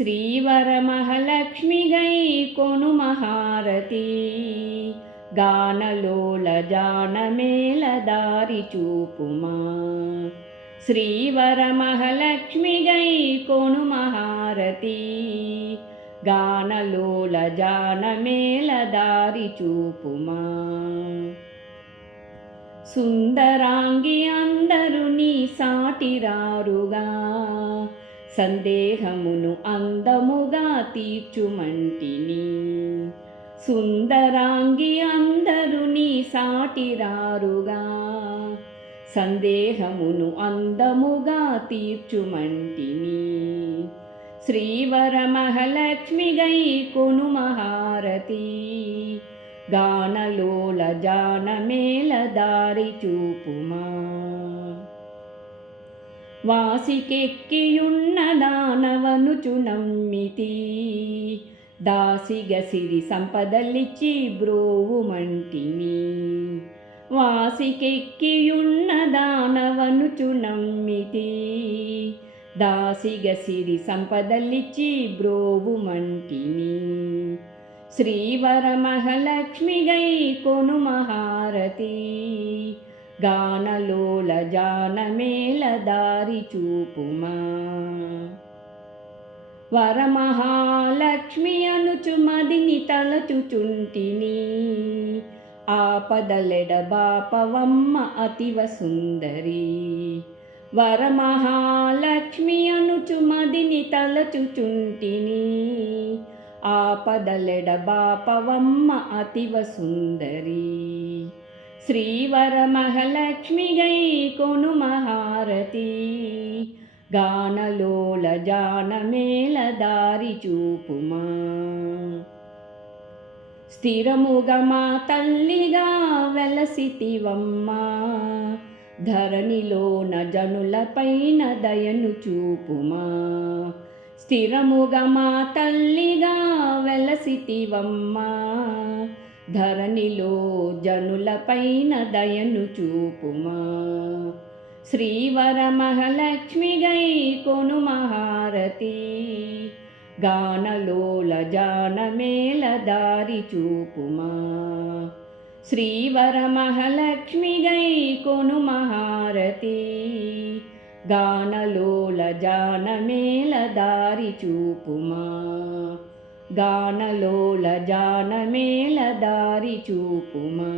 శ్రీవరమహాలక్ష్మిగై కొనుమహారతి గానలోల జానమేల దారి చూపుమా. శ్రీవరమహాలక్ష్మిగై కొనుమహారతి గానలోల జానమేల దారి చూపుమా. సుందరాంగి అందరు నీ సాటిరారుగా సందేహమును అందముగా తీర్చుమంటిని. సుందరాంగి అందరు నీ సాటిరారుగా సందేహమును అందముగా తీర్చుమంటిని. శ్రీవరమహాలక్ష్మిగై కొనుమహారతి గానలోల జానమేల దారి చూపుమా. వాసికెక్కియున్న దానవనుచు నమ్మితి దాసిగ సిరి సంపదలిచ్చి బ్రోవుమంటిని. వాసికెక్కియున్న దానవనుచు నమ్మితి దాసిగ సిరి సంపదలిచ్చి బ్రోవుమంటిని. శ్రీవరమహాలక్ష్మిగై కొనుమహారతి గానలోల జానమేల దారి చూపుమా. వరమహాలక్ష్మి అనుచు మదిని తలచుచుంటిని ఆపదలెడబాపవమ్మ అతివ సుందరి. వరమహాలక్ష్మి అనుచు మదిని తలచుచుంటిని ఆపదలెడబాపవమ్మ అతివ సుందరి. శ్రీవరమహాలక్ష్మిగై కొనుమహారతి గానలోల జానమేల దారి చూపుమా. స్థిరముగా మా తల్లిగా వెలసితివమ్మా ధరణిలోన జనులపైన దయను చూపుమా. స్థిరముగా మా తల్లిగా వెలసితివమ్మా ధరణిలో జనులపైన దయను చూపుమా. శ్రీవరమహాలక్ష్మిగై కొనుమహారతి గానలోల జానమేల దారి చూపుమా. శ్రీవరమహాలక్ష్మిగై కొనుమహారతి గానలోల జానమేల దారి చూపుమా. గానలోల జానమేల దారి చూపుమా.